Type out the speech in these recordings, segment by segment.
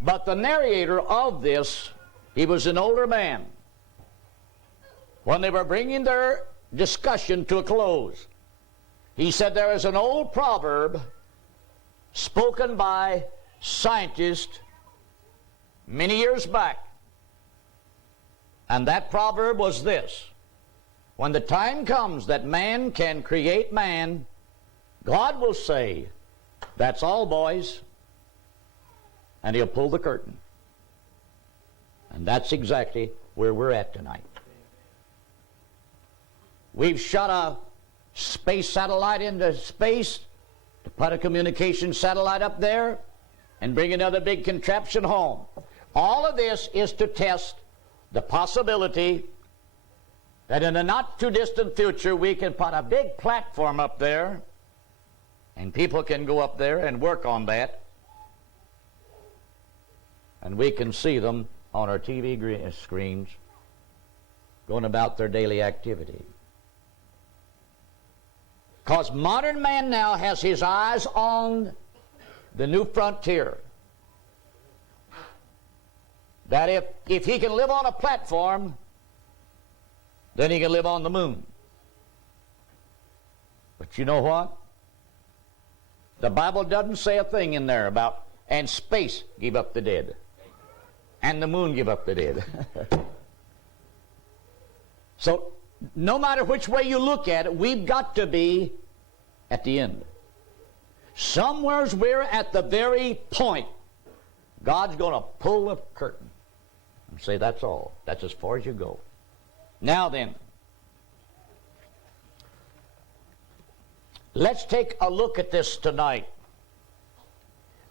But the narrator of this, he was an older man. When they were bringing their discussion to a close, he said there is an old proverb spoken by scientists many years back. And that proverb was this: when the time comes that man can create man, God will say, "That's all, boys," and he'll pull the curtain. And that's exactly where we're at tonight. We've shot a space satellite into space to put a communication satellite up there and bring another big contraption home. All of this is to test the possibility that in a not too distant future we can put a big platform up there and people can go up there and work on that, and we can see them on our TV screens going about their daily activity. Because modern man now has his eyes on the new frontier. That if he can live on a platform, then he can live on the moon. But you know what? The Bible doesn't say a thing in there about, and space give up the dead, and the moon give up the dead. So, no matter which way you look at it, we've got to be at the end. Somewheres we're at the very point. God's going to pull the curtain and say, "That's all. That's as far as you go." Now then, let's take a look at this tonight.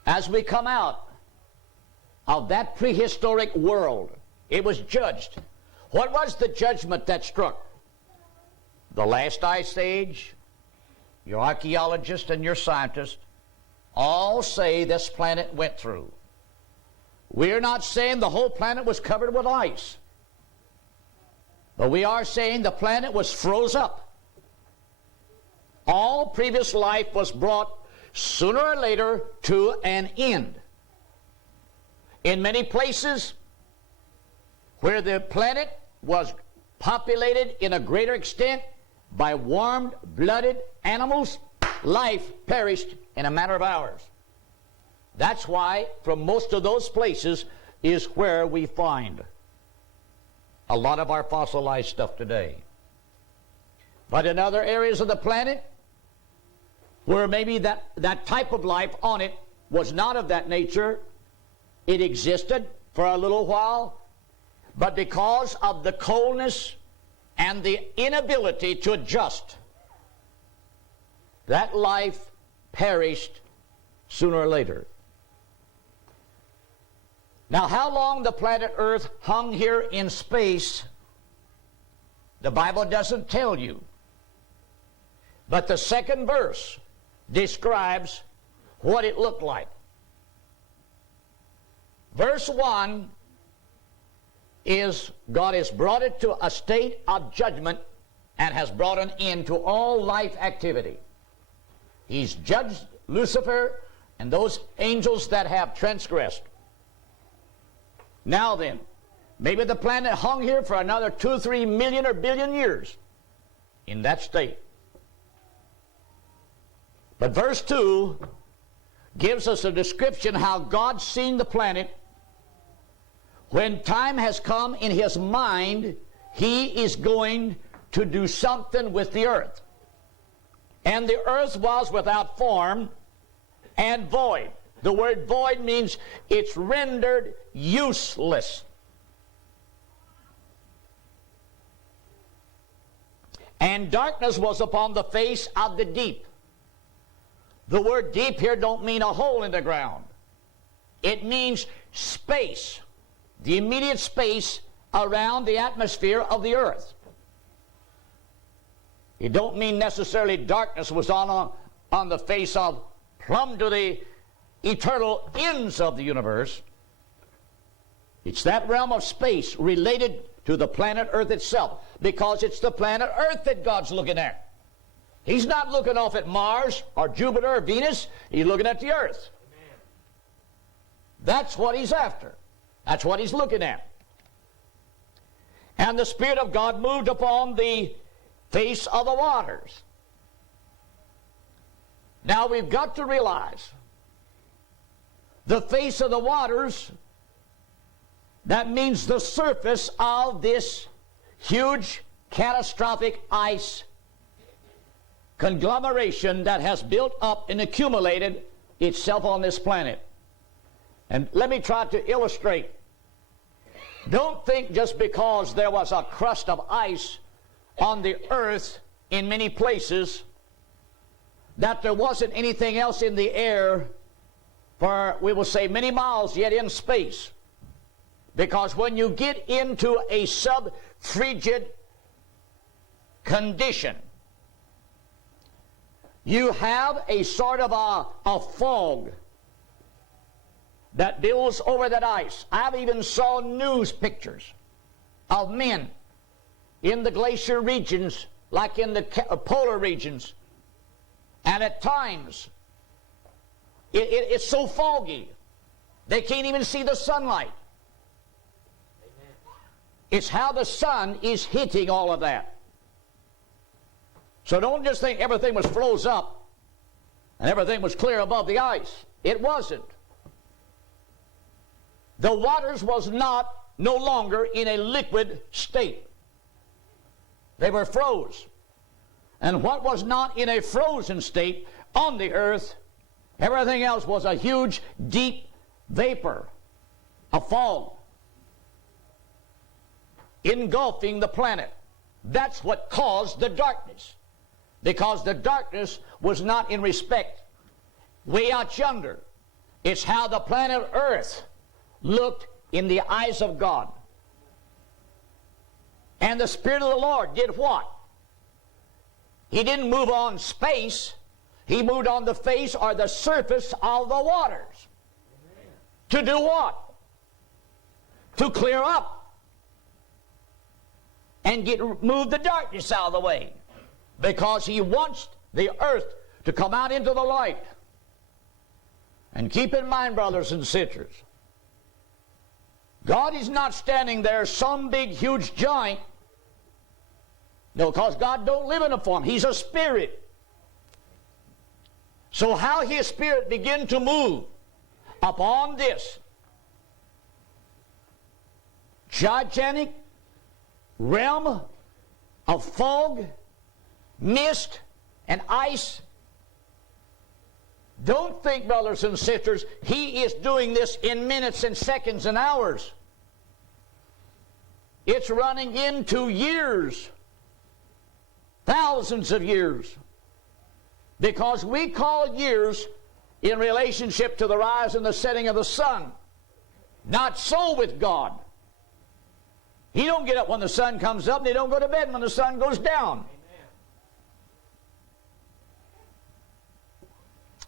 As we come out of that prehistoric world, it was judged. What was the judgment that struck? The last ice age. Your archaeologists and your scientists all say this planet went through. We're not saying the whole planet was covered with ice, but we are saying the planet was froze up. All previous life was brought sooner or later to an end. In many places where the planet was populated in a greater extent by warm-blooded animals, life perished in a matter of hours. That's why from most of those places is where we find a lot of our fossilized stuff today. But in other areas of the planet where maybe that type of life on it was not of that nature, it existed for a little while, but because of the coldness and the inability to adjust, that life perished sooner or later. Now, how long the planet Earth hung here in space, the Bible doesn't tell you. But the second verse describes what it looked like. Verse 1 is God has brought it to a state of judgment and has brought an end to all life activity. He's judged Lucifer and those angels that have transgressed. Now then, maybe the planet hung here for another 2, 3 million or billion years in that state. But verse 2 gives us a description how God's seen the planet. When time has come in His mind, He is going to do something with the earth. And the earth was without form and void. The word void means it's rendered useless. And darkness was upon the face of the deep. The word deep here don't mean a hole in the ground. It means space, the immediate space around the atmosphere of the earth. It don't mean necessarily darkness was on the face of plumb to the eternal ends of the universe. It's that realm of space related to the planet Earth itself, because it's the planet Earth that God's looking at. He's not looking off at Mars or Jupiter or Venus. He's looking at the earth. That's what he's after. That's what he's looking at. And the Spirit of God moved upon the face of the waters. Now we've got to realize the face of the waters, that means the surface of this huge catastrophic ice conglomeration that has built up and accumulated itself on this planet. And let me try to illustrate. Don't think just because there was a crust of ice on the earth in many places that there wasn't anything else in the air for, we will say, many miles yet in space. Because when you get into a sub-frigid condition, you have a sort of a fog that builds over that ice. I've even saw news pictures of men in the glacier regions, like in the polar regions, and at times it's so foggy they can't even see the sunlight. It's how the sun is hitting all of that. So don't just think everything was froze up and everything was clear above the ice. It wasn't. The waters was no longer in a liquid state. They were froze. And what was not in a frozen state on the earth, everything else was a huge, deep vapor, a fog, engulfing the planet. That's what caused the darkness. Because the darkness was not in respect way out yonder. It's how the planet Earth looked in the eyes of God. And the Spirit of the Lord did what? He didn't move on space. He moved on the face or the surface of the waters. Amen. To do what? To clear up and move the darkness out of the way. Because he wants the earth to come out into the light. And keep in mind, brothers and sisters, God is not standing there some big huge giant. No, because God don't live in a form. He's a spirit. So how his spirit began to move upon this gigantic realm of fog, mist, and ice. Don't think, brothers and sisters, he is doing this in minutes and seconds and hours. It's running into years, thousands of years, because we call years in relationship to the rise and the setting of the sun. Not so with God. He don't get up when the sun comes up, and he don't go to bed when the sun goes down.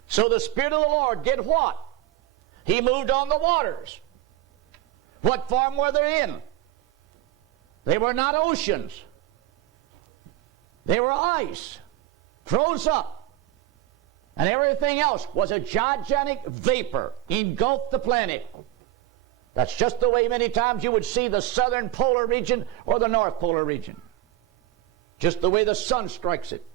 So the Spirit of the Lord did what? He moved on the waters. What form were they in? They were not oceans. They were ice, froze up. And everything else was a gigantic vapor, engulfed the planet. That's just the way many times you would see the southern polar region or the north polar region. Just the way the sun strikes it.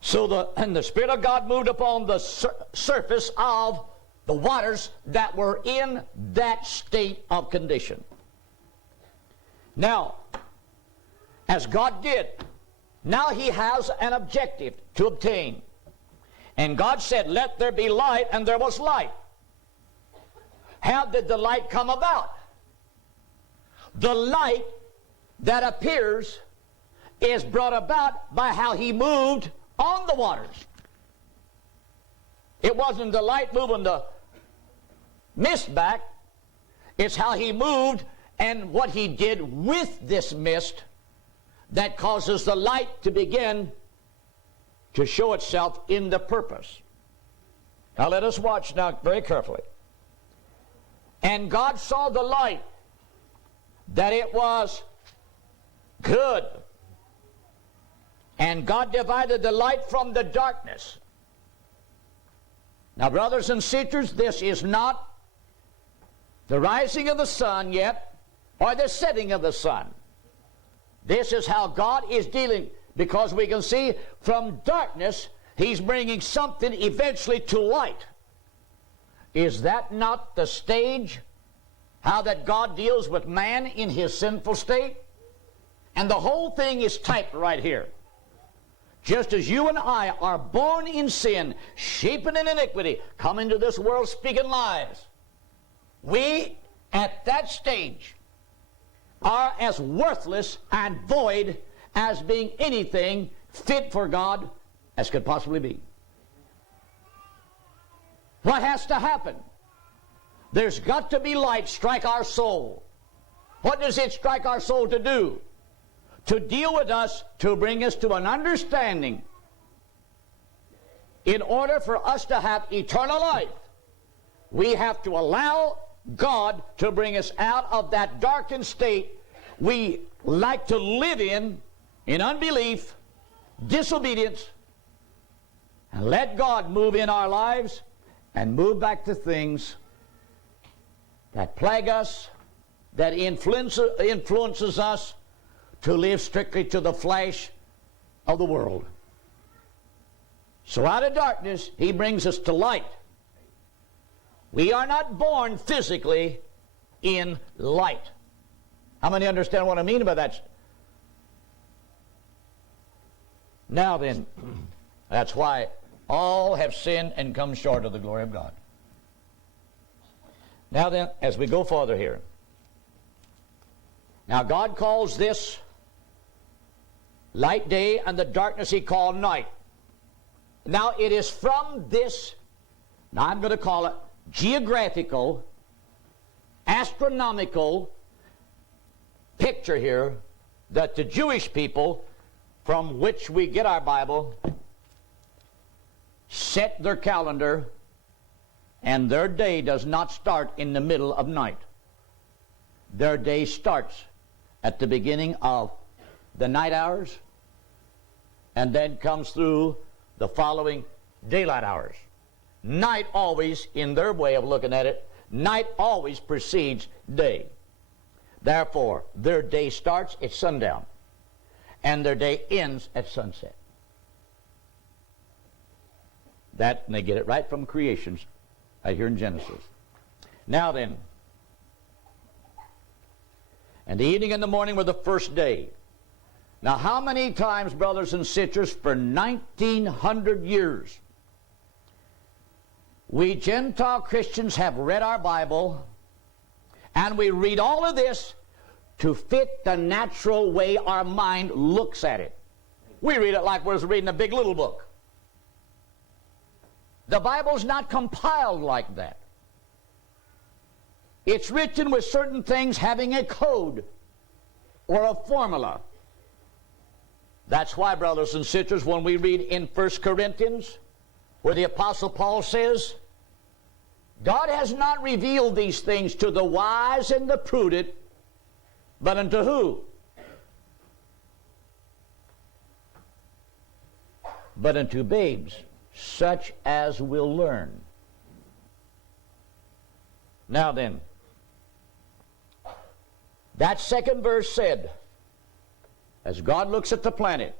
So the Spirit of God moved upon the surface of the waters that were in that state of condition. Now, as God did, now he has an objective to obtain. And God said, "Let there be light," and there was light. How did the light come about? The light that appears is brought about by how he moved on the waters. It wasn't the light moving the mist back. It's how he moved and what he did with this mist that causes the light to begin to show itself in the purpose. Now let us watch now very carefully. And God saw the light, that it was good. And God divided the light from the darkness. Now, brothers and sisters, this is not the rising of the sun yet, or the setting of the sun. This is how God is dealing, because we can see from darkness, He's bringing something eventually to light. Is that not the stage, how that God deals with man in his sinful state? And the whole thing is typed right here. Just as you and I are born in sin, shapen in iniquity, come into this world speaking lies, we, at that stage, are as worthless and void as being anything fit for God as could possibly be. What has to happen? There's got to be light strike our soul. What does it strike our soul to do? To deal with us, to bring us to an understanding. In order for us to have eternal life, we have to allow God to bring us out of that darkened state we like to live in unbelief, disobedience, and let God move in our lives and move back to things that plague us, that influences us to live strictly to the flesh of the world. So out of darkness, He brings us to light. We are not born physically in light. How many understand what I mean by that? Now then, that's why all have sinned and come short of the glory of God. Now then, as we go further here. Now God calls this light day, and the darkness He called night. Now it is from this, now I'm going to call it geographical, astronomical picture here, that the Jewish people, from which we get our Bible, set their calendar, and their day does not start in the middle of night. Their day starts at the beginning of the night hours, and then comes through the following daylight hours. Night always, in their way of looking at it, night always precedes day. Therefore, their day starts at sundown, and their day ends at sunset. That, and they get it right from creations, right here in Genesis. Now then, and the evening and the morning were the first day. Now, how many times, brothers and sisters, for 1900 years, we Gentile Christians have read our Bible, and we read all of this to fit the natural way our mind looks at it. We read it like we're reading a big little book. The Bible's not compiled like that. It's written with certain things having a code or a formula. That's why, brothers and sisters, when we read in 1 Corinthians, where the Apostle Paul says, God has not revealed these things to the wise and the prudent, but unto who? But unto babes, such as will learn. Now then, that second verse said, as God looks at the planet,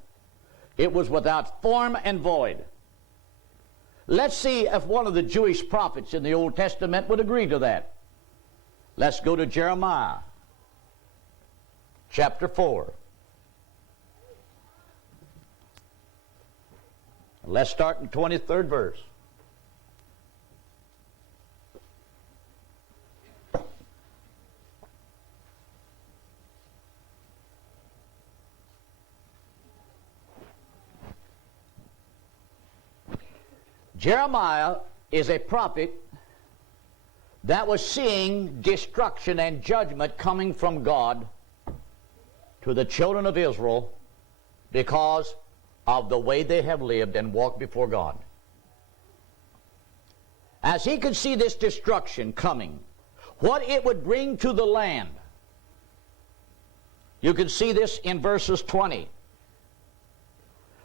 it was without form and void. Let's see if one of the Jewish prophets in the Old Testament would agree to that. Let's go to Jeremiah, chapter 4. Let's start in 23rd verse. Jeremiah is a prophet that was seeing destruction and judgment coming from God to the children of Israel because of the way they have lived and walked before God. As he could see this destruction coming, what it would bring to the land, you can see this in verses 20.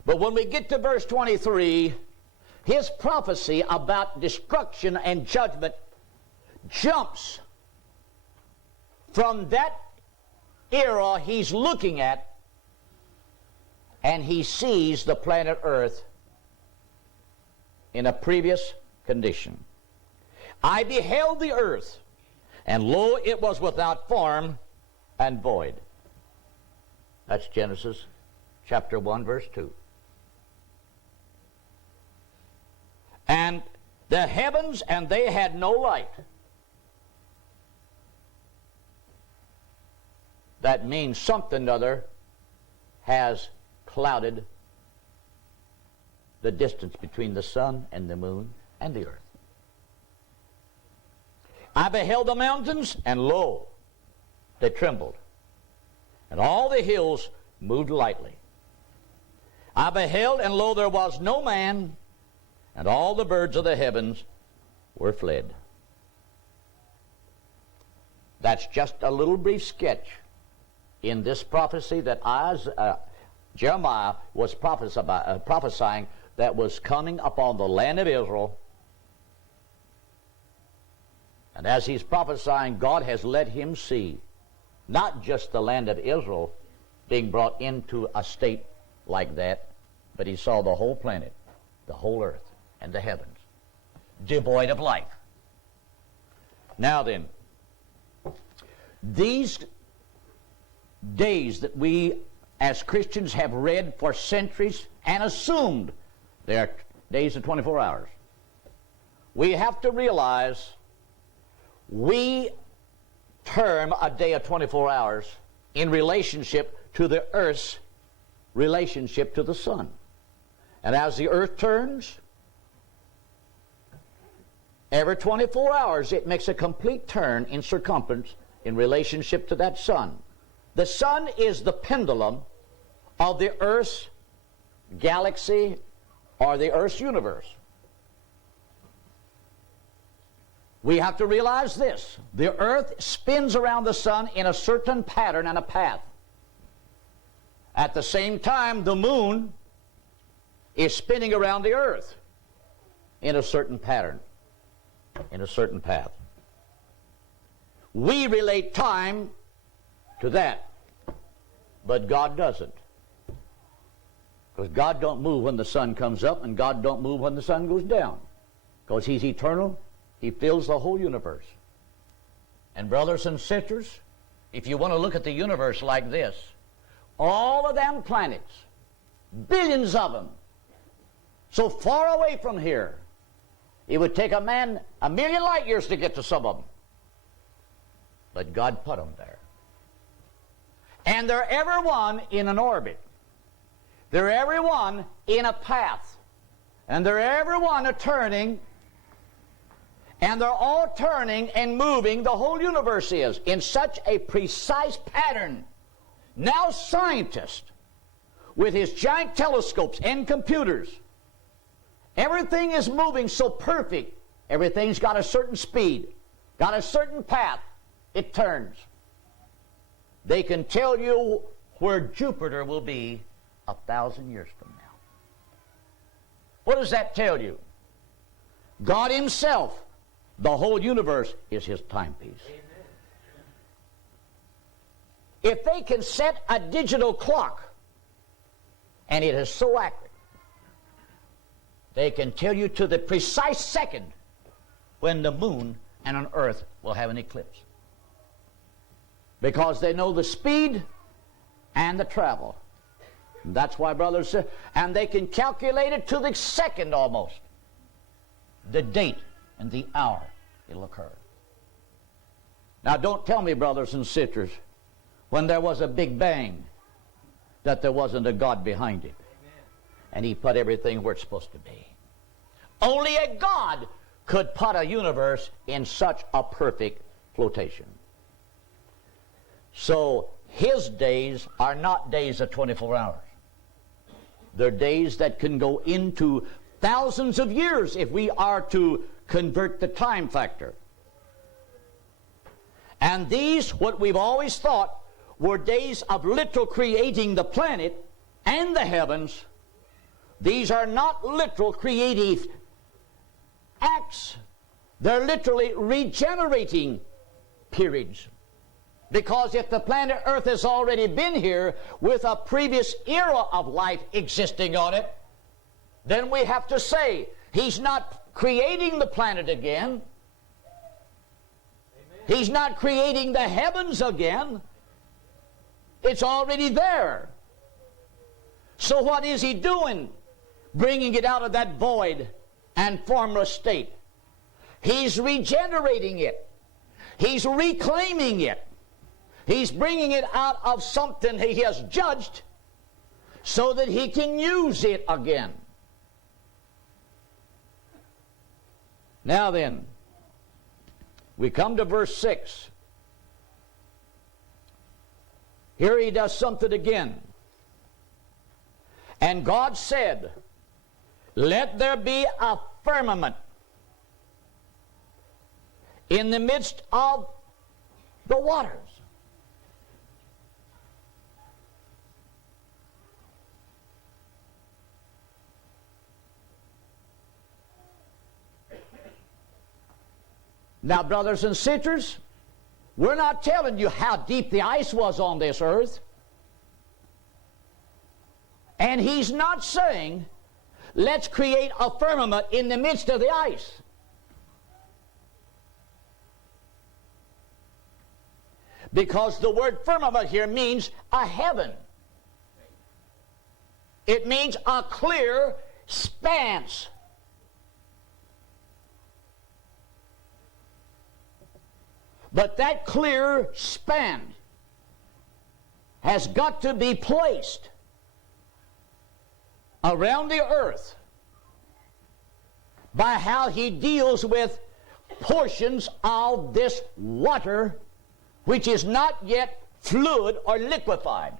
But when we get to verse 23, his prophecy about destruction and judgment jumps from that era he's looking at, and he sees the planet Earth in a previous condition. I beheld the earth, and lo, it was without form and void. That's Genesis chapter 1, verse 2. And the heavens, and they had no light. That means something or other has clouded the distance between the sun and the moon and the earth. I beheld the mountains, and lo, they trembled, and all the hills moved lightly. I beheld, and lo, there was no man, and all the birds of the heavens were fled. That's just a little brief sketch in this prophecy that Jeremiah was prophesying that was coming upon the land of Israel. And as he's prophesying, God has let him see not just the land of Israel being brought into a state like that, but he saw the whole planet, the whole earth, and the heavens, devoid of life. Now then, these days that we as Christians have read for centuries and assumed they are days of 24 hours, we have to realize we term a day of 24 hours in relationship to the earth's relationship to the sun. And as the earth turns, every 24 hours it makes a complete turn in circumference in relationship to that sun. The sun is the pendulum of the earth's galaxy or the earth's universe. We have to realize this. The earth spins around the sun in a certain pattern and a path. At the same time, the moon is spinning around the earth in a certain pattern, in a certain path. We relate time to that, but God doesn't. Because God don't move when the sun comes up, and God don't move when the sun goes down. Because He's eternal. He fills the whole universe. And brothers and sisters, if you want to look at the universe like this, all of them planets, billions of them, so far away from here, it would take a man 1,000,000 light years to get to some of them. But God put them there. And they're every one in an orbit. They're every one in a path. And they're every one a turning. And they're all turning and moving, the whole universe is, in such a precise pattern. Now scientists, with his giant telescopes and computers, everything is moving so perfect. Everything's got a certain speed, got a certain path. It turns. They can tell you where Jupiter will be 1,000 years from now. What does that tell you? God Himself, the whole universe, is His timepiece. Amen. If they can set a digital clock, and it is so accurate, they can tell you to the precise second when the moon and an earth will have an eclipse. Because they know the speed and the travel. That's why, brothers, and they can calculate it to the second almost, the date and the hour it'll occur. Now don't tell me, brothers and sisters, when there was a big bang, that there wasn't a God behind it. Amen. And He put everything where it's supposed to be. Only a God could put a universe in such a perfect flotation. So His days are not days of 24 hours. They're days that can go into thousands of years if we are to convert the time factor. And these, what we've always thought, were days of literal creating the planet and the heavens. These are not literal creative acts, they're literally regenerating periods. Because if the planet Earth has already been here with a previous era of life existing on it, then we have to say he's not creating the planet again. Amen. He's not creating the heavens again. It's already there. So what is he doing? Bringing it out of that void and formless state. He's regenerating it. He's reclaiming it. He's bringing it out of something he has judged so that he can use it again. Now then, we come to verse 6. Here he does something again. And God said, "Let there be a firmament in the midst of the waters." Now, brothers and sisters, we're not telling you how deep the ice was on this earth. And he's not saying, let's create a firmament in the midst of the ice. Because the word firmament here means a heaven. It means a clear expanse. But that clear span has got to be placed around the earth by how he deals with portions of this water which is not yet fluid or liquefied.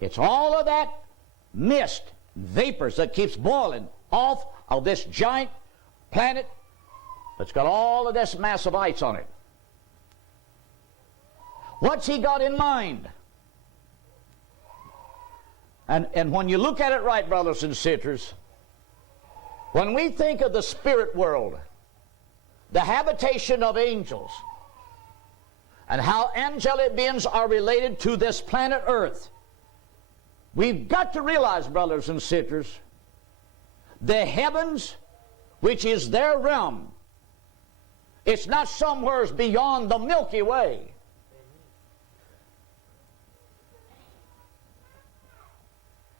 It's all of that mist, vapors that keeps boiling off of this giant planet that's got all of this mass of ice on it. What's he got in mind? And when you look at it right, brothers and sisters, when we think of the spirit world, the habitation of angels, and how angelic beings are related to this planet Earth, we've got to realize, brothers and sisters, the heavens, which is their realm, it's not somewhere beyond the Milky Way.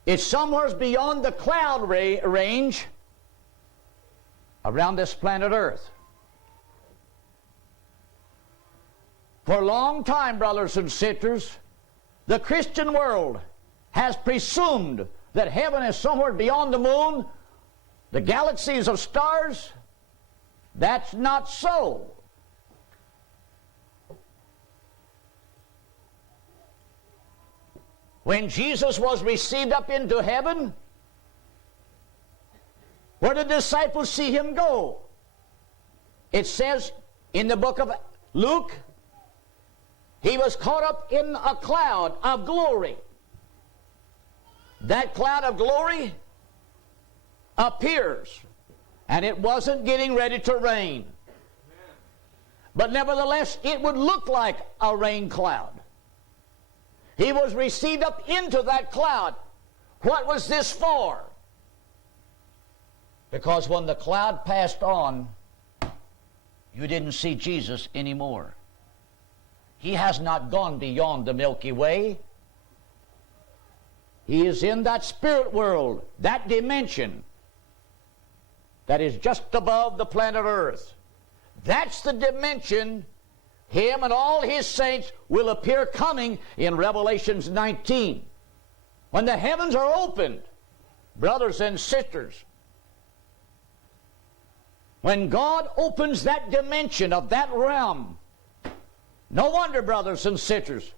It's somewhere beyond the cloud range around this planet Earth. For a long time, brothers and sisters, the Christian world has presumed that heaven is somewhere beyond the moon, the galaxies of stars. That's not so. When Jesus was received up into heaven, where did the disciples see him go? It says in the book of Luke, he was caught up in a cloud of glory. That cloud of glory appears, and it wasn't getting ready to rain. But nevertheless, it would look like a rain cloud. He was received up into that cloud. What was this for? Because when the cloud passed on, you didn't see Jesus anymore. He has not gone beyond the Milky Way. He is in that spirit world, that dimension that is just above the planet Earth. That's the dimension him and all his saints will appear coming in Revelation 19. When the heavens are opened, brothers and sisters, when God opens that dimension of that realm, no wonder, brothers and sisters,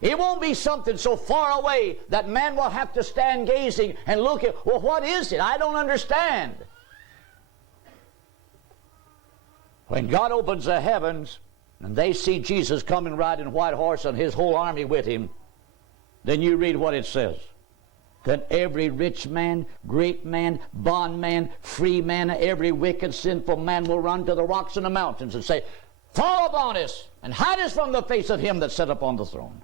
it won't be something so far away that man will have to stand gazing and look at, well, what is it? I don't understand. When God opens the heavens and they see Jesus coming riding a white horse and his whole army with him, then you read what it says. then every rich man, great man, bondman, free man, every wicked, sinful man will run to the rocks and the mountains and say, fall upon us, and hide us from the face of him that sat upon the throne,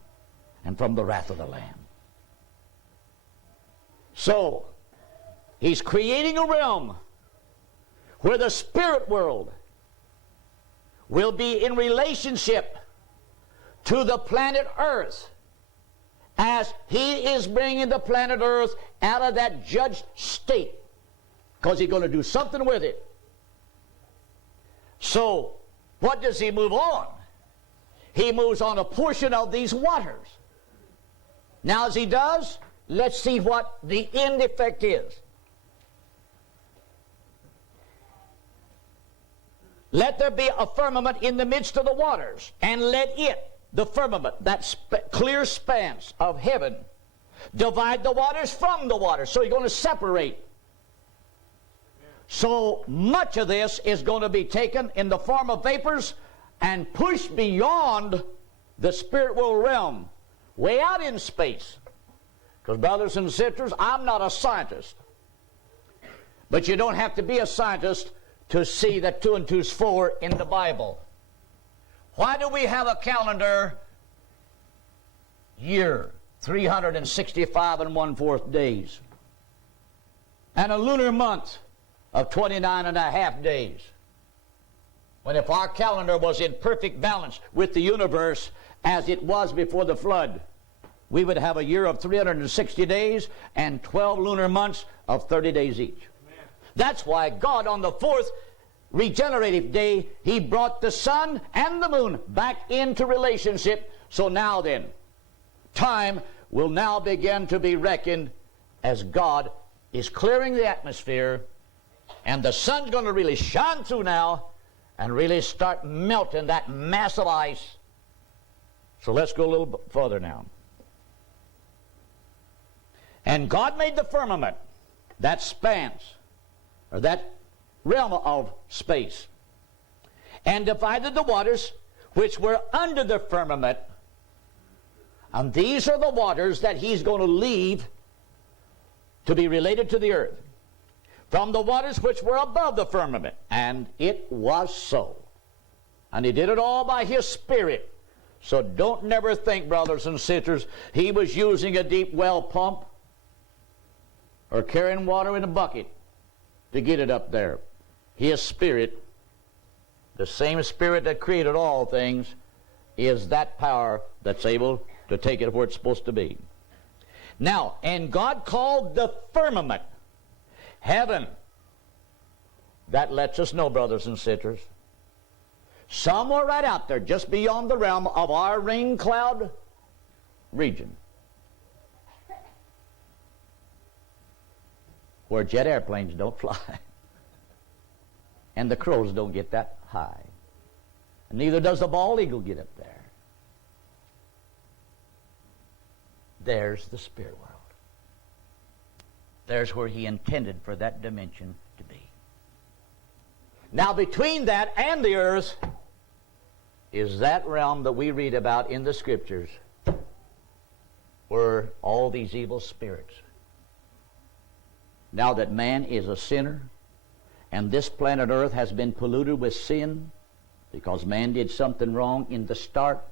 and from the wrath of the Lamb. So, he's creating a realm where the spirit world will be in relationship to the planet Earth, as he is bringing the planet Earth out of that judged state, because he's going to do something with it. So, what does he move on? He moves on a portion of these waters. Now, as he does, let's see what the end effect is. Let there be a firmament in the midst of the waters, and let it, the firmament, that clear expanse of heaven, divide the waters from the waters. So you're going to separate. So much of this is going to be taken in the form of vapors and pushed beyond the spirit world realm, way out in space. Because, brothers and sisters, I'm not a scientist. But you don't have to be a scientist to see that 2 and 2 is 4 in the Bible. Why do we have a calendar year, 365 and 1/4 days, and a lunar month of 29 and a half days? When if our calendar was in perfect balance with the universe as it was before the flood, we would have a year of 360 days and 12 lunar months of 30 days each. Amen. That's why God on the 4th regenerative day, he brought the sun and the moon back into relationship. So now then, time will now begin to be reckoned as God is clearing the atmosphere, and the sun's going to really shine through now and really start melting that mass of ice. So let's go a little bit further now. And God made the firmament, that spans, or that realm of space, and divided the waters which were under the firmament. And these are the waters that he's going to leave to be related to the earth, from the waters which were above the firmament. And it was so. And he did it all by his Spirit. So don't never think, brothers and sisters, he was using a deep well pump or carrying water in a bucket to get it up there. His Spirit, the same Spirit that created all things, is that power that's able to take it where it's supposed to be. Now, and God called the firmament heaven. That lets us know, brothers and sisters, somewhere right out there, just beyond the realm of our rain cloud region, where jet airplanes don't fly, and the crows don't get that high, and neither does the bald eagle get up there. There's the spirit world. There's where he intended for that dimension to be. Now, between that and the earth is that realm that we read about in the Scriptures, where all these evil spirits, now that man is a sinner, and this planet Earth has been polluted with sin because man did something wrong in the start,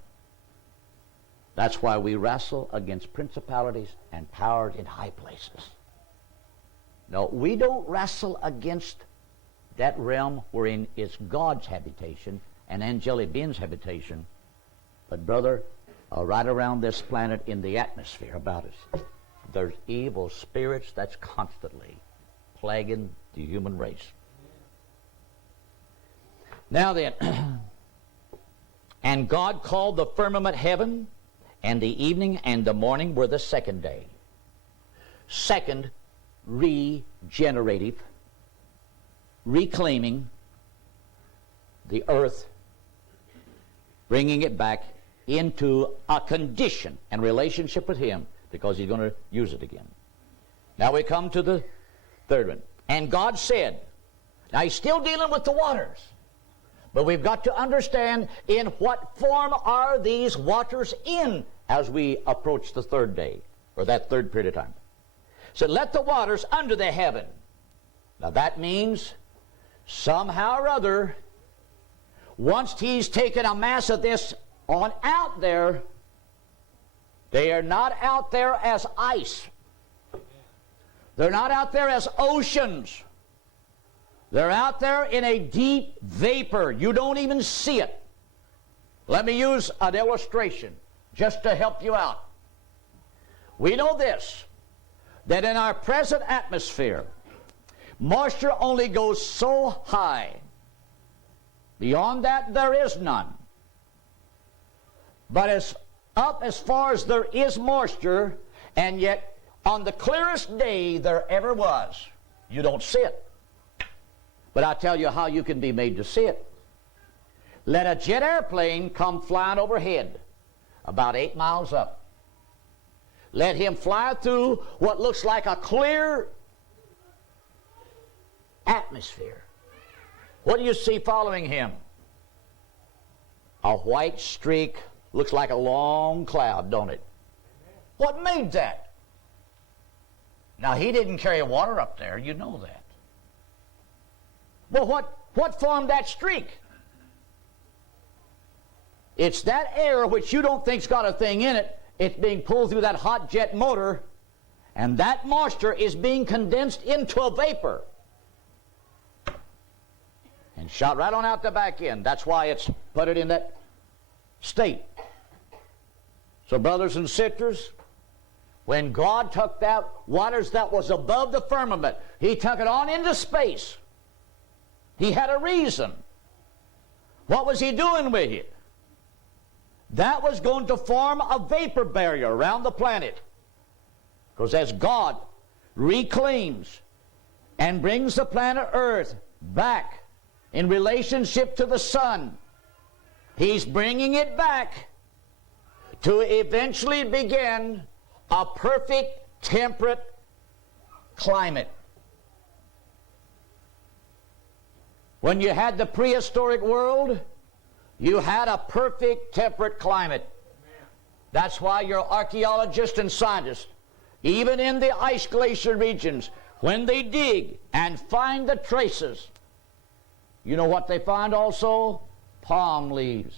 that's why we wrestle against principalities and powers in high places. No, we don't wrestle against that realm wherein it's God's habitation and angelic beings' habitation. But, brother, right around this planet in the atmosphere about us, there's evil spirits that's constantly plaguing the human race. Now then, and God called the firmament heaven, and the evening and the morning were the second day. Second, regenerative, reclaiming the earth, bringing it back into a condition and relationship with him, because he's going to use it again. Now we come to the third one. And God said, now he's still dealing with the waters, but we've got to understand in what form are these waters in as we approach the third day, or that third period of time. said, let the waters under the heaven. Now that means somehow or other, once he's taken a mass of this on out there, they are not out there as ice. They're not out there as oceans. They're out there in a deep vapor. You don't even see it. Let me use an illustration just to help you out. We know this, that in our present atmosphere, moisture only goes so high. Beyond that, there is none. But as up as far as there is moisture, and yet on the clearest day there ever was, you don't see it. But I'll tell you how you can be made to see it. Let a jet airplane come flying overhead, about 8 miles up. Let him fly through what looks like a clear atmosphere. What do you see following him? A white streak, looks like a long cloud, don't it? What made that? Now, he didn't carry water up there, you know that. Well, what formed that streak? It's that air which you don't think's got a thing in it. It's being pulled through that hot jet motor, and that moisture is being condensed into a vapor and shot right on out the back end. That's why it's put it in that state. So, brothers and sisters, when God took that waters that was above the firmament, he took it on into space. He had a reason. What was he doing with it? That was going to form a vapor barrier around the planet. Because as God reclaims and brings the planet Earth back in relationship to the sun, he's bringing it back to eventually begin a perfect temperate climate. When you had the prehistoric world, you had a perfect temperate climate. That's why your archaeologists and scientists, even in the ice glacier regions, when they dig and find the traces, you know what they find also? Palm leaves.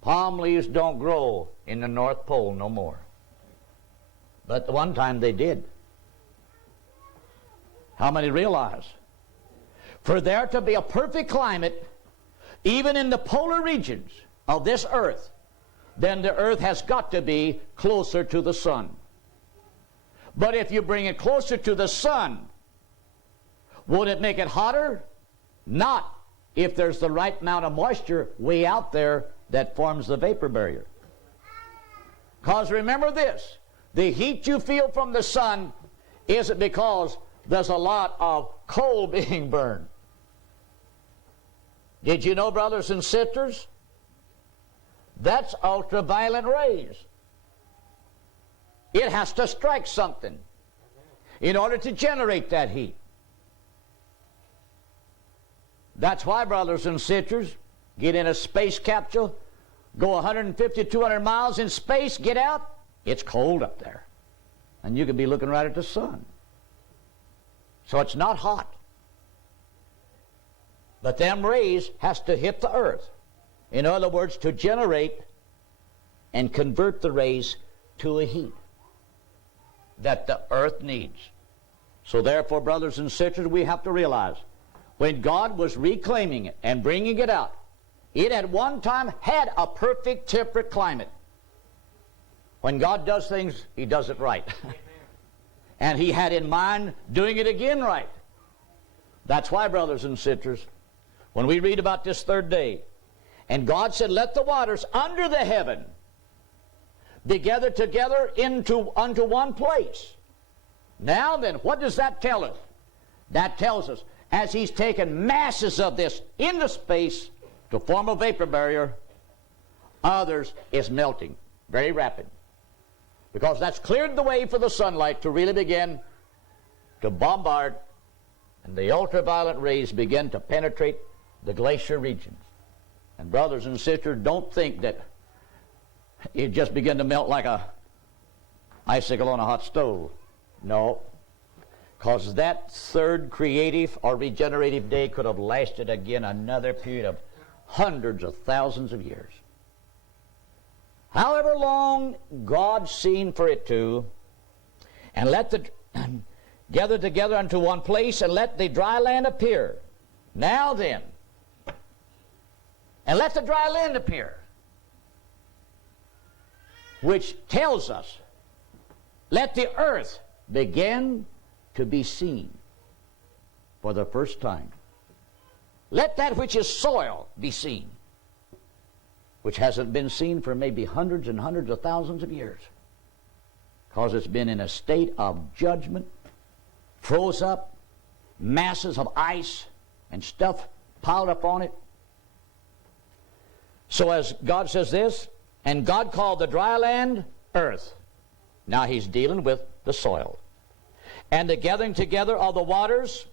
Palm leaves don't grow in the North Pole no more. But the one time they did. How many realize? For there to be a perfect climate, even in the polar regions of this earth, then the earth has got to be closer to the sun. But if you bring it closer to the sun, won't it make it hotter? Not if there's the right amount of moisture way out there that forms the vapor barrier. Because remember this, the heat you feel from the sun isn't because there's a lot of coal being burned. Did you know, brothers and sisters? That's ultraviolet rays. It has to strike something in order to generate that heat. That's why, brothers and sisters, get in a space capsule, go 150, 200 miles in space, get out, it's cold up there. And you could be looking right at the sun. So it's not hot. But them rays has to hit the earth. In other words, to generate and convert the rays to a heat that the earth needs. So therefore, brothers and sisters, we have to realize when God was reclaiming it and bringing it out, it at one time had a perfect temperate climate. When God does things, he does it right. And he had in mind doing it again right. That's why, brothers and sisters, when we read about this third day, and God said, let the waters under the heaven be gathered together unto one place. Now then, what does that tell us? That tells us, as he's taken masses of this into space to form a vapor barrier, others is melting, very rapid. Because that's cleared the way for the sunlight to really begin to bombard, and the ultraviolet rays begin to penetrate the glacier regions. And brothers and sisters, don't think that it just began to melt like a icicle on a hot stove. No, because that third creative or regenerative day could have lasted again another period of hundreds of thousands of years. However long God seen for it to, and let the gather together unto one place, and let the dry land appear. Now then, and let the dry land appear, which tells us, let the earth begin to be seen for the first time. Let that which is soil be seen, which hasn't been seen for maybe hundreds and hundreds of thousands of years, because it's been in a state of judgment, froze up, masses of ice and stuff piled up on it. So as God says this, and God called the dry land earth. Now he's dealing with the soil. And the gathering together of the waters,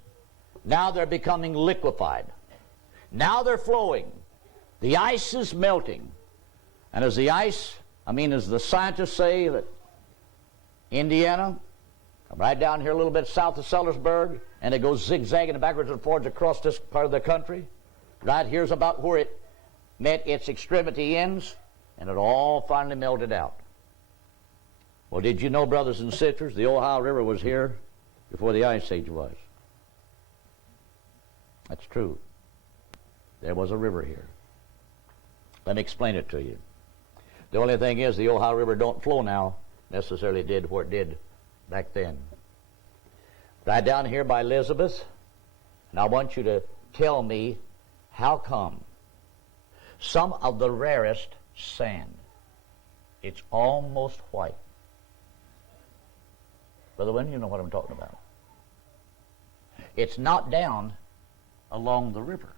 now they're becoming liquefied. Now they're flowing. The ice is melting. And as the ice, as the scientists say that Indiana, right down here a little bit south of Sellersburg, and it goes zigzagging backwards and forwards across this part of the country. Right here's about where it met its extremity ends, and it all finally melted out. Well, did you know, brothers and sisters, the Ohio River was here before the Ice Age was? That's true. There was a river here. Let me explain it to you. The only thing is the Ohio River don't flow now, necessarily did where it did back then. Right down here by Elizabeth, and I want you to tell me how come some of the rarest sand, it's almost white. Brother Wynn, you know what I'm talking about. It's not down along the river.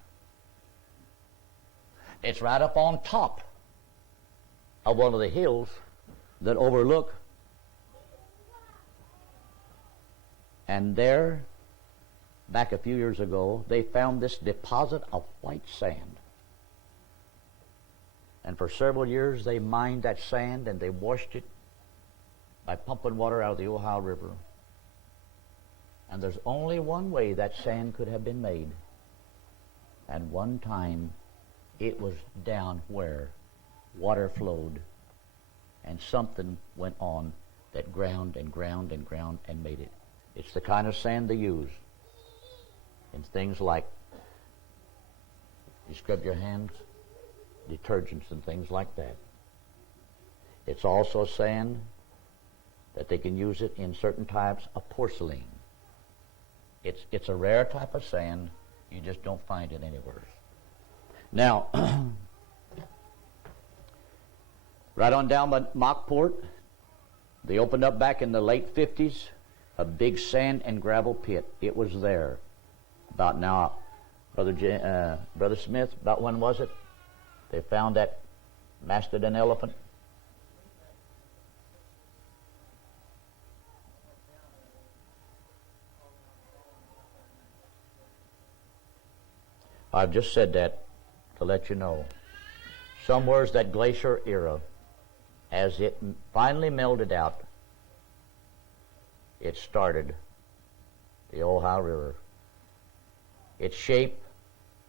It's right up on top of one of the hills that overlook. And there, back a few years ago, they found this deposit of white sand. And for several years they mined that sand and they washed it by pumping water out of the Ohio River. And there's only one way that sand could have been made. And one time it was down where water flowed and something went on that ground and ground and ground and made it. It's the kind of sand they use in things like, you scrub your hands, detergents and things like that. It's also sand that they can use it in certain types of porcelain. It's a rare type of sand. You just don't find it anywhere. Now, right on down by Mockport, they opened up back in the late 50s a big sand and gravel pit. It was there about now, Brother Smith, about when was it? They found that mastodon elephant. I've just said that to let you know. Somewhere's that glacier era, as it finally melted out, it started the Ohio River. Its shape,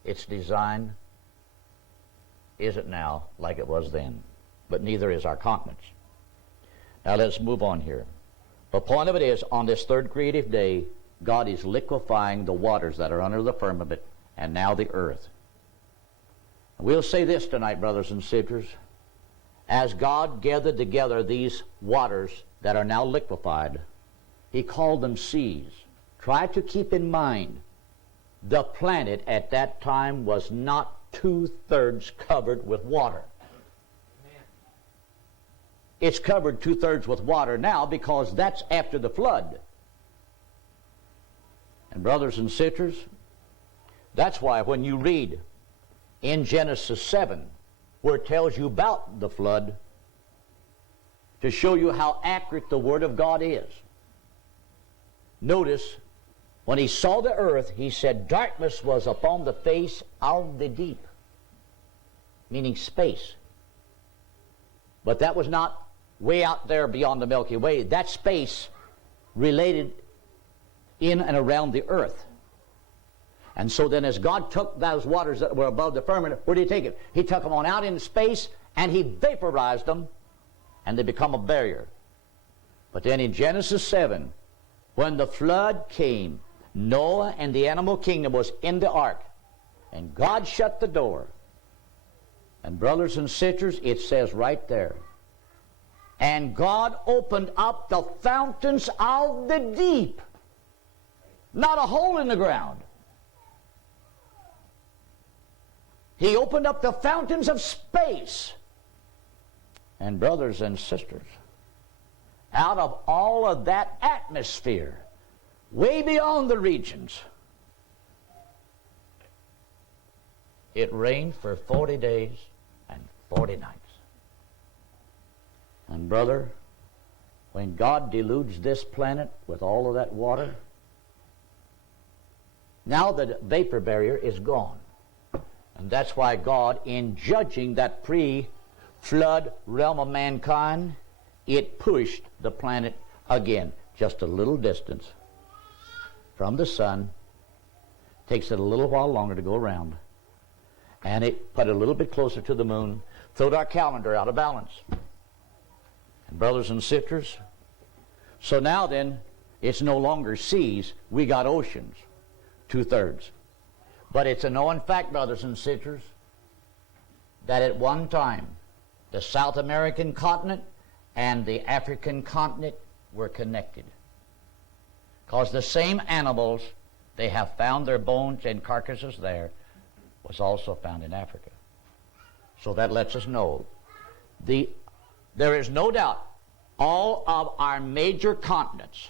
its design isn't now like it was then, but neither is our continents. Now let's move on here. The point of it is, on this third creative day, God is liquefying the waters that are under the firmament and now the earth. We'll say this tonight, brothers and sisters. As God gathered together these waters that are now liquefied, He called them seas. Try to keep in mind, the planet at that time was not 2/3 covered with water. Amen. It's covered 2/3 with water now because that's after the flood. And brothers and sisters, that's why when you read in Genesis 7, where it tells you about the flood, to show you how accurate the Word of God is. Notice, when He saw the earth, He said, darkness was upon the face of the deep, meaning space. But that was not way out there beyond the Milky Way. That space related in and around the earth. And so then as God took those waters that were above the firmament, where did he take it? He took them on out into space, and he vaporized them, and they become a barrier. But then in Genesis 7, when the flood came, Noah and the animal kingdom was in the ark, and God shut the door. And brothers and sisters, it says right there, and God opened up the fountains of the deep. Not a hole in the ground. He opened up the fountains of space. And brothers and sisters, out of all of that atmosphere, way beyond the regions, it rained for 40 days and 40 nights. And brother, when God deluged this planet with all of that water, now the vapor barrier is gone. And that's why God, in judging that pre-flood realm of mankind, it pushed the planet again just a little distance from the sun. Takes it a little while longer to go around. And it put it a little bit closer to the moon, throwed our calendar out of balance. And brothers and sisters, so now then, it's no longer seas, we got oceans, 2/3. But it's a known fact, brothers and sisters, that at one time, the South American continent and the African continent were connected. Because the same animals, they have found their bones and carcasses there, was also found in Africa. So that lets us know there is no doubt all of our major continents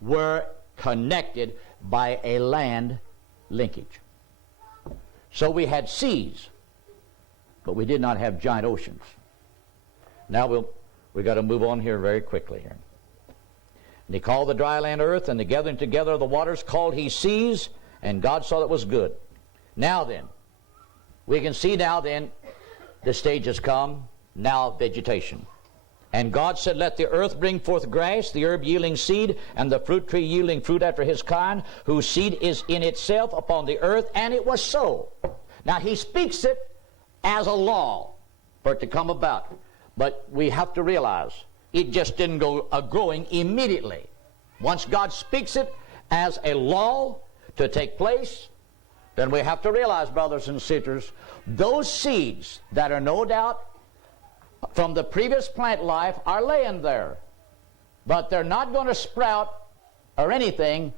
were connected by a land linkage. So we had seas, but we did not have giant oceans. Now we got to move on here very quickly here. And he called the dry land earth, and the gathering together of the waters called he seas, and God saw that it was good. Now then, we can see now then the stage has come, now vegetation. And God said, let the earth bring forth grass, the herb yielding seed, and the fruit tree yielding fruit after his kind, whose seed is in itself upon the earth, and it was so. Now he speaks it as a law for it to come about. But we have to realize it just didn't go growing immediately. Once God speaks it as a law to take place, then we have to realize, brothers and sisters, those seeds that are no doubt from the previous plant life are laying there. But they're not going to sprout or anything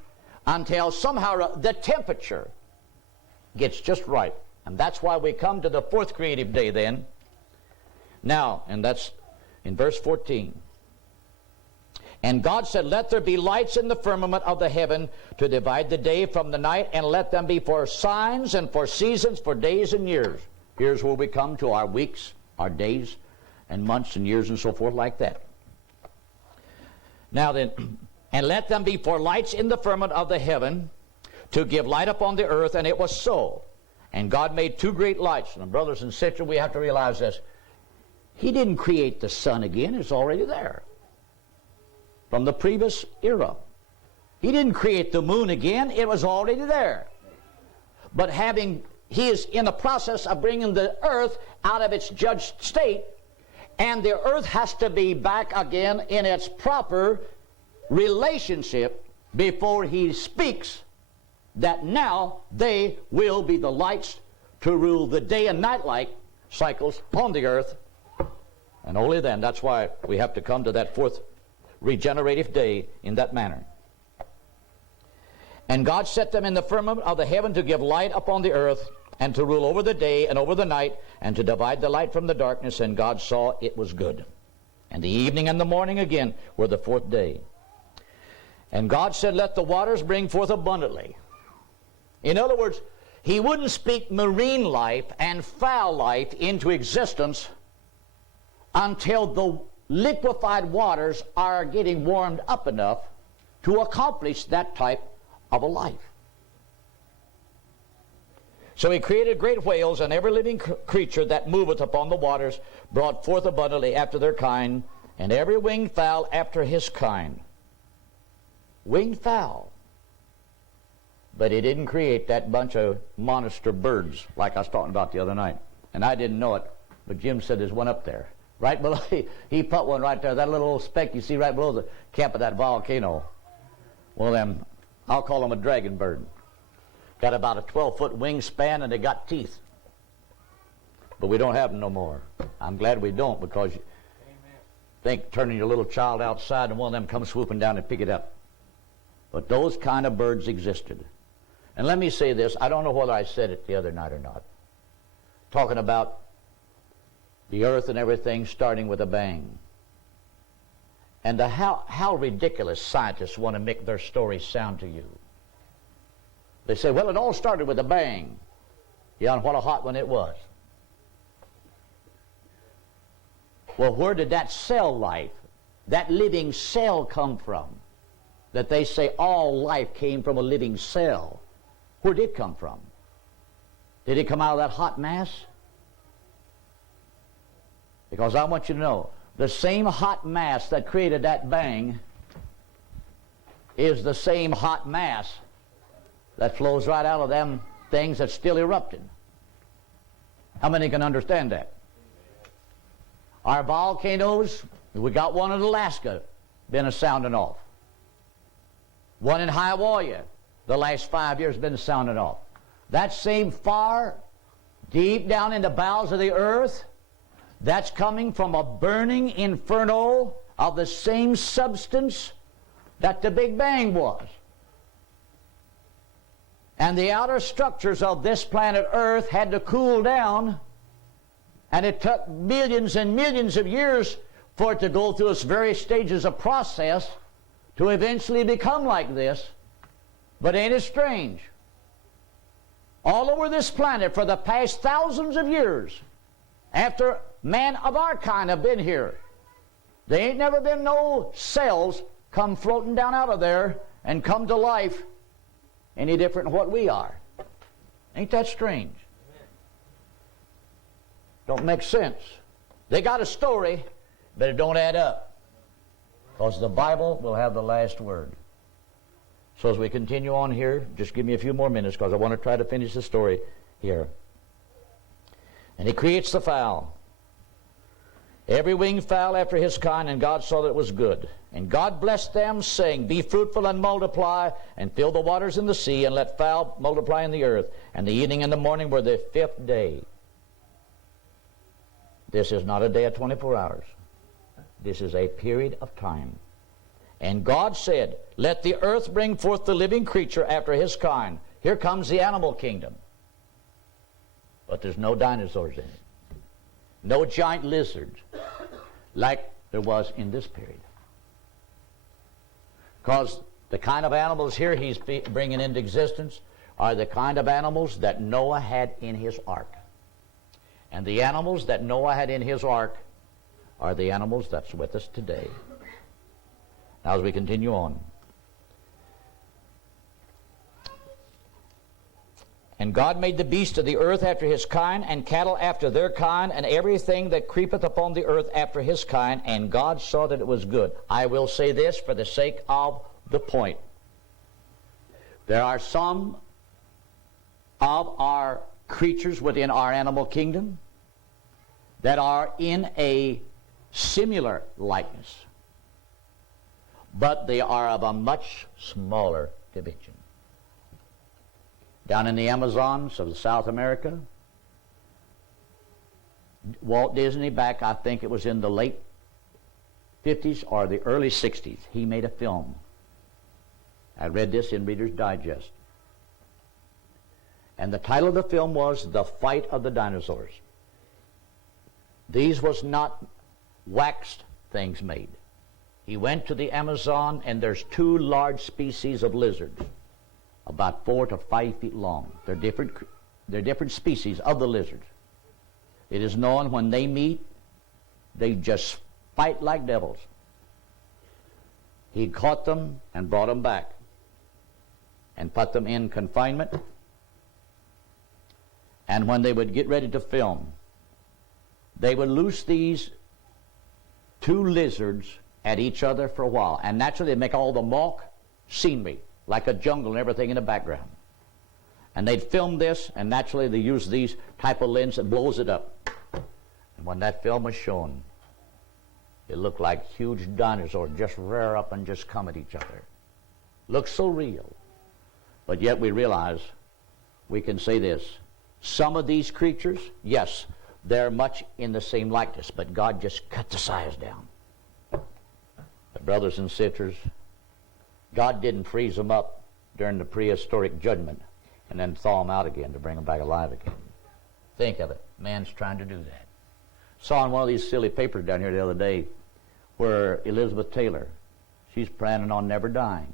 until somehow the temperature gets just right. And that's why we come to the fourth creative day then. Now, and that's in verse 14. And God said, let there be lights in the firmament of the heaven to divide the day from the night, and let them be for signs and for seasons, for days and years. Here's where we come to our weeks, our days, and months and years and so forth like that. Now then, and let them be for lights in the firmament of the heaven to give light upon the earth, and it was so. And God made two great lights. And brothers and sisters, we have to realize this. He didn't create the sun again. It's already there from the previous era. He didn't create the moon again. It was already there. But he is in the process of bringing the earth out of its judged state, and the earth has to be back again in its proper relationship before he speaks that now they will be the lights to rule the day and night light cycles on the earth. And only then, that's why we have to come to that fourth regenerative day in that manner. And God set them in the firmament of the heaven to give light upon the earth, and to rule over the day and over the night, and to divide the light from the darkness. And God saw it was good. And the evening and the morning again were the fourth day. And God said, let the waters bring forth abundantly. In other words, he wouldn't speak marine life and fowl life into existence until the liquefied waters are getting warmed up enough to accomplish that type of a life. So he created great whales, and every living creature that moveth upon the waters brought forth abundantly after their kind, and every winged fowl after his kind. Winged fowl. But he didn't create that bunch of monster birds like I was talking about the other night. And I didn't know it, but Jim said there's one up there. Right below, he put one right there, that little speck you see right below the cap of that volcano. Well, I'll call them a dragon bird. Got about a 12-foot wingspan, and they got teeth. But we don't have them no more. I'm glad we don't, because you think turning your little child outside and one of them comes swooping down and pick it up. But those kind of birds existed. And let me say this, I don't know whether I said it the other night or not. Talking about the earth and everything starting with a bang. And how ridiculous scientists want to make their story sound to you. They say, well, it all started with a bang. Yeah, and what a hot one it was. Well, where did that cell life, that living cell come from? That they say all life came from a living cell. Where did it come from? Did it come out of that hot mass? Because I want you to know, the same hot mass that created that bang is the same hot mass that flows right out of them things that's still erupting. How many can understand that? Our volcanoes, we got one in Alaska, been a sounding off. One in Hawaii, the last 5 years been sounding off. That same fire, deep down in the bowels of the earth, that's coming from a burning inferno of the same substance that the Big Bang was. And the outer structures of this planet Earth had to cool down, and it took millions and millions of years for it to go through its various stages of process to eventually become like this. But ain't it strange? All over this planet for the past thousands of years, after man of our kind have been here, there ain't never been no cells come floating down out of there and come to life any different than what we are. Ain't that strange? Don't make sense. They got a story, but it don't add up. Because the Bible will have the last word. So as we continue on here, just give me a few more minutes because I want to try to finish the story here. And he creates the fowl. Every winged fowl after his kind, and God saw that it was good. And God blessed them, saying, be fruitful and multiply, and fill the waters in the sea, and let fowl multiply in the earth. And the evening and the morning were the 5th day. This is not a day of 24 hours. This is a period of time. And God said, let the earth bring forth the living creature after his kind. Here comes the animal kingdom. But there's no dinosaurs in it. No giant lizards like there was in this period. Because the kind of animals here he's bringing into existence are the kind of animals that Noah had in his ark. And the animals that Noah had in his ark are the animals that's with us today. Now as we continue on. And God made the beasts of the earth after his kind, and cattle after their kind, and everything that creepeth upon the earth after his kind, and God saw that it was good. I will say this for the sake of the point. There are some of our creatures within our animal kingdom that are in a similar likeness, but they are of a much smaller dimension. Down in the Amazons of South America, Walt Disney, back I think it was in the late 50s or the early 60s, he made a film. I read this in Reader's Digest. And the title of the film was The Fight of the Dinosaurs. These was not waxed things made. He went to the Amazon, and there's 2 large species of lizards, about 4 to 5 feet long. They're different species of the lizards. It is known when they meet, they just fight like devils. He caught them and brought them back and put them in confinement. And when they would get ready to film, they would loose these two lizards at each other for a while. And naturally they make all the mock scenery, like a jungle and everything in the background. And they'd film this, and naturally they use these type of lens that blows it up. And when that film was shown, it looked like huge dinosaurs just rear up and just come at each other. Looks so real. But yet we realize we can say this. Some of these creatures, yes, they're much in the same likeness, but God just cut the size down. But brothers and sisters, God didn't freeze them up during the prehistoric judgment and then thaw them out again to bring them back alive again. Think of it. Man's trying to do that. Saw in one of these silly papers down here the other day where Elizabeth Taylor, she's planning on never dying.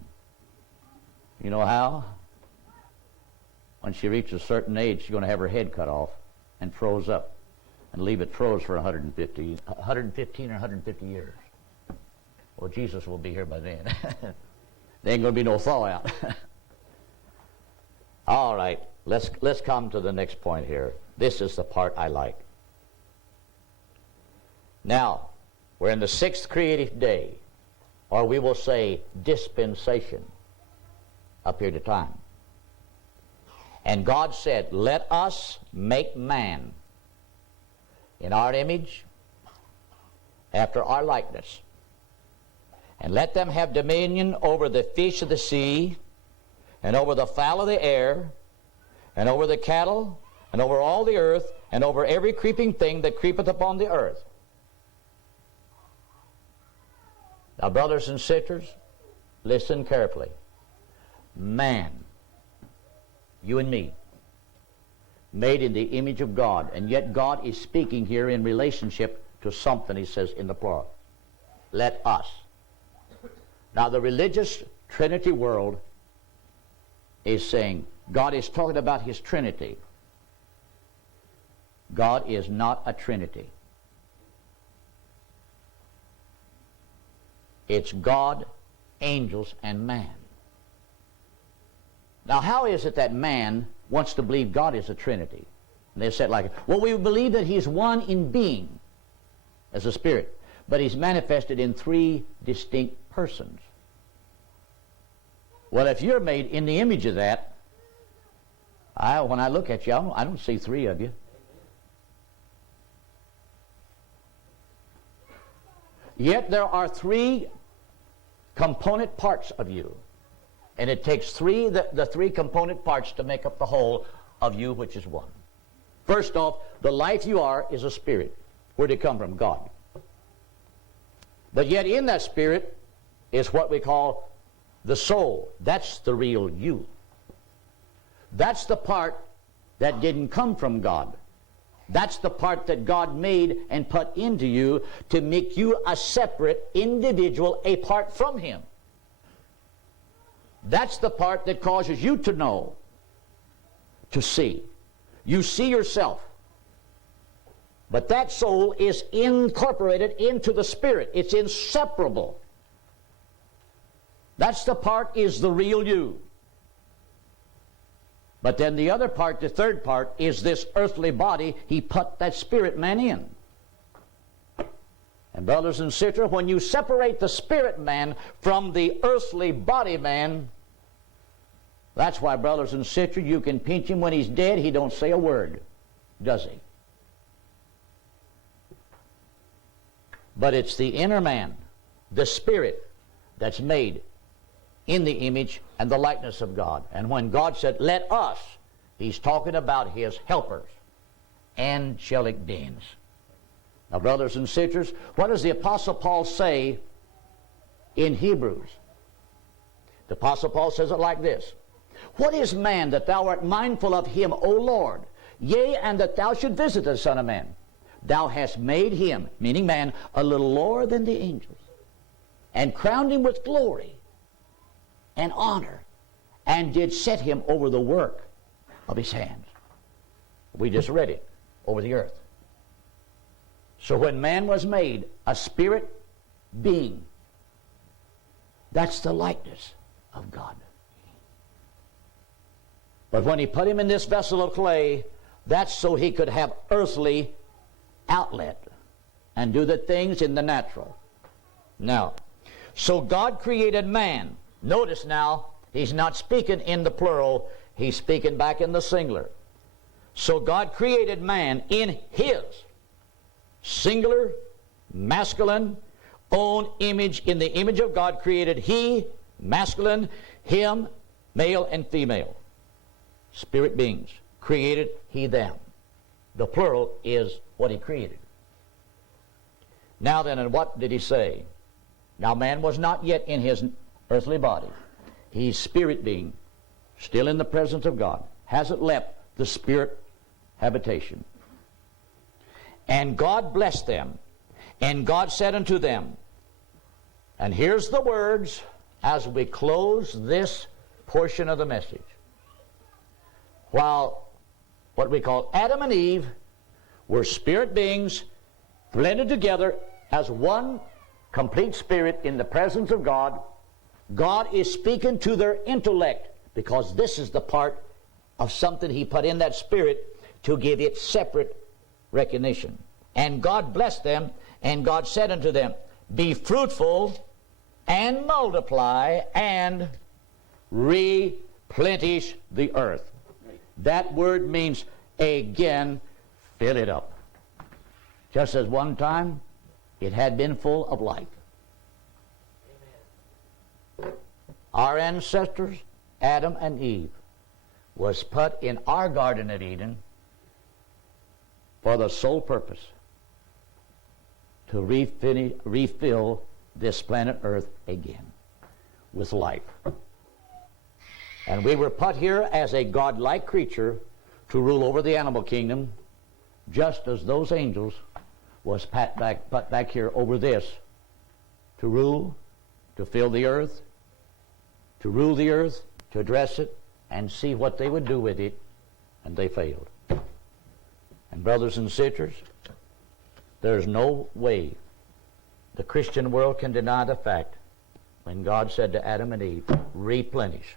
You know how? When she reaches a certain age, she's going to have her head cut off and froze up and leave it froze for 115 or 150 years. Well, Jesus will be here by then. There ain't going to be no thaw out. All right, let's come to the next point here. This is the part I like. Now, we're in the sixth creative day, or we will say dispensation, a period of time. And God said, let us make man in our image, after our likeness, and let them have dominion over the fish of the sea, and over the fowl of the air, and over the cattle, and over all the earth, and over every creeping thing that creepeth upon the earth. Now, brothers and sisters, listen carefully. Man, you and me, made in the image of God, and yet God is speaking here in relationship to something, he says in the plural. Let us. Now, the religious Trinity world is saying God is talking about his Trinity. God is not a Trinity. It's God, angels, and man. Now, how is it that man wants to believe God is a Trinity? And they said like, well, we believe that he's one in being as a spirit, but he's manifested in three distinct persons. Well, if you're made in the image of that, when I look at you, I don't see three of you. Yet there are three component parts of you. And it takes the three component parts to make up the whole of you, which is one. First off, the life you are is a spirit. Where did it come from? God. But yet in that spirit is what we call the soul. That's the real you. That's the part that didn't come from God. That's the part that God made and put into you to make you a separate individual apart from him. That's the part that causes you to know, to see. You see yourself. But that soul is incorporated into the spirit. It's inseparable. That's the part is the real you. But then the other part, the third part, is this earthly body he put that spirit man in. And brothers and sisters, when you separate the spirit man from the earthly body man, that's why, brothers and sisters, you can pinch him when he's dead, he don't say a word, does he? But it's the inner man, the spirit, that's made in the image and the likeness of God. And when God said, let us, he's talking about his helpers, angelic beings. Now, brothers and sisters, what does the Apostle Paul say in Hebrews? The Apostle Paul says it like this. What is man that thou art mindful of him, O Lord? Yea, and that thou should visit the Son of Man. Thou hast made him, meaning man, a little lower than the angels, and crowned him with glory and honor, and did set him over the work of his hands. We just read it, over the earth. So when man was made a spirit being, that's the likeness of God. But when he put him in this vessel of clay, that's so he could have earthly outlet and do the things in the natural. Now, so God created man. Notice now, he's not speaking in the plural, he's speaking back in the singular. So God created man in his singular, masculine, own image. In the image of God created he, masculine, him, male and female. Spirit beings. Created he them. The plural is what he created. Now then, and what did he say? Now man was not yet in his earthly body. He's spirit being, still in the presence of God. Hasn't left the spirit habitation. And God blessed them. And God said unto them, and here's the words as we close this portion of the message. While what we call Adam and Eve were spirit beings blended together as one complete spirit in the presence of God, God is speaking to their intellect, because this is the part of something he put in that spirit to give it separate recognition. And God blessed them, and God said unto them, be fruitful and multiply and replenish the earth. That word means again, fill it up. Just as one time it had been full of life. Our ancestors, Adam and Eve, was put in our Garden of Eden for the sole purpose to refill this planet Earth again with life. And we were put here as a godlike creature to rule over the animal kingdom, just as those angels was put back here over this to rule, to fill the earth, to rule the earth, to address it, and see what they would do with it, and they failed. And brothers and sisters, there's no way the Christian world can deny the fact when God said to Adam and Eve, replenish.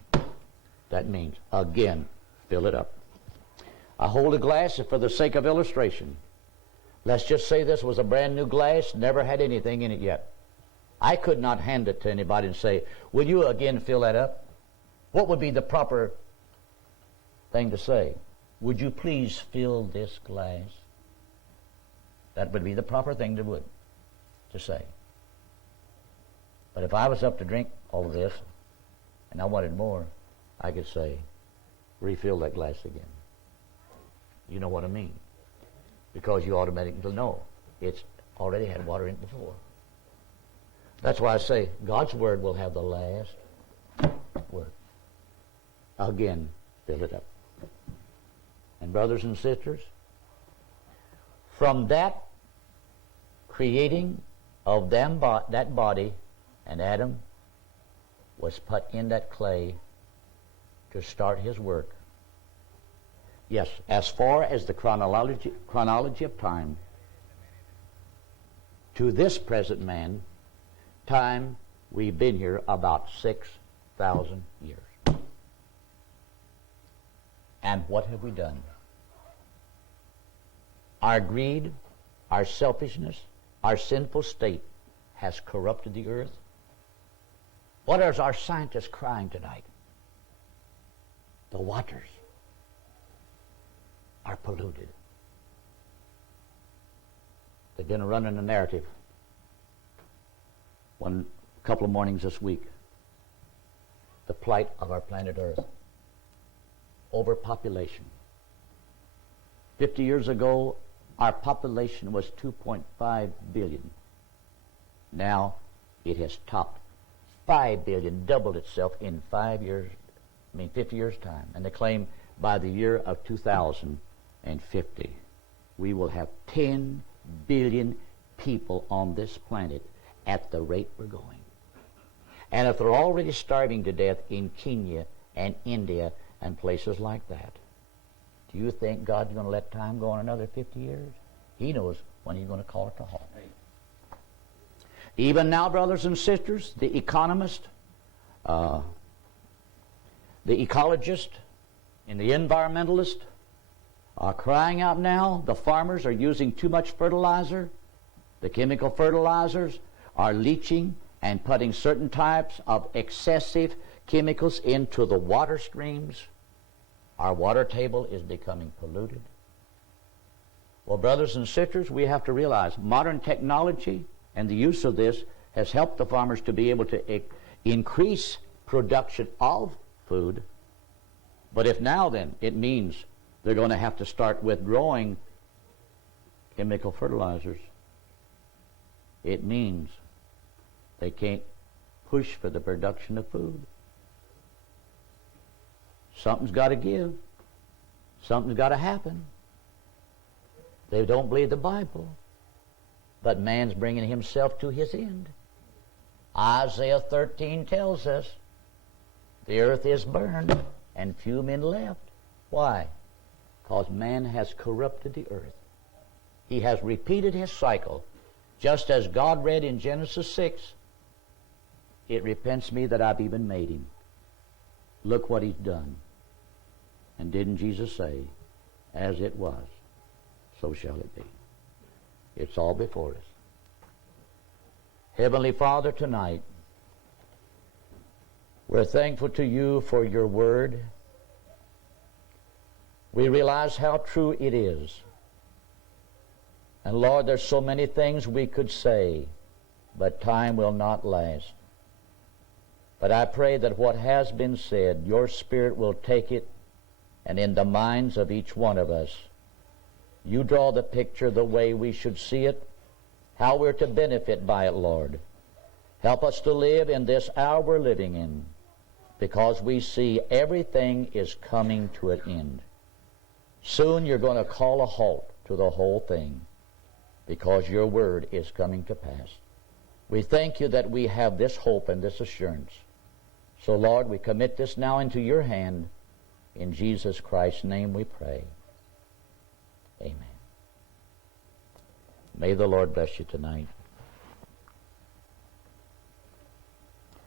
That means, again, fill it up. I hold a glass for the sake of illustration. Let's just say this was a brand new glass, never had anything in it yet. I could not hand it to anybody and say, will you again fill that up? What would be the proper thing to say? Would you please fill this glass? That would be the proper thing to say. But if I was up to drink all of this, and I wanted more, I could say, refill that glass again. You know what I mean? Because you automatically know it's already had water in it before. That's why I say God's Word will have the last word. Again, fill it up. And brothers and sisters, from that creating of them, that body, and Adam was put in that clay to start his work. Yes, as far as the chronology of time, to this present man, time, we've been here about 6,000 years. And what have we done? Our greed, our selfishness, our sinful state has corrupted the earth. What are our scientists crying tonight? The waters are polluted. They've been running a narrative a couple of mornings this week. The plight of our planet Earth. Overpopulation. 50 years ago, our population was 2.5 billion. Now, it has topped 5 billion, doubled itself in 50 years' time. And they claim by the year of 2050, we will have 10 billion people on this planet at the rate we're going. And if they're already starving to death in Kenya and India and places like that, do you think God's going to let time go on another 50 years? He knows when he's going to call it to halt. Even now, brothers and sisters, the economist, the ecologist, and the environmentalist are crying out now. The farmers are using too much fertilizer. The chemical fertilizers are leaching and putting certain types of excessive chemicals into the water streams. Our water table is becoming polluted. Well, brothers and sisters, we have to realize modern technology and the use of this has helped the farmers to be able to increase production of food. But if now then, it means they're going to have to start withdrawing chemical fertilizers. It means they can't push for the production of food. Something's got to give. Something's got to happen. They don't believe the Bible, but man's bringing himself to his end. Isaiah 13 tells us the earth is burned and few men left. Why? Because man has corrupted the earth. He has repeated his cycle. Just as God read in Genesis 6, it repents me that I've even made him. Look what he's done. And didn't Jesus say, as it was, so shall it be? It's all before us. Heavenly Father, tonight, we're thankful to you for your word. We realize how true it is. And Lord, there's so many things we could say, but time will not last. But I pray that what has been said, your Spirit will take it, and in the minds of each one of us, you draw the picture the way we should see it, how we're to benefit by it, Lord. Help us to live in this hour we're living in, because we see everything is coming to an end. Soon you're going to call a halt to the whole thing, because your word is coming to pass. We thank you that we have this hope and this assurance. So, Lord, we commit this now into your hand. In Jesus Christ's name we pray. Amen. May the Lord bless you tonight.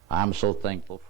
I'm so thankful for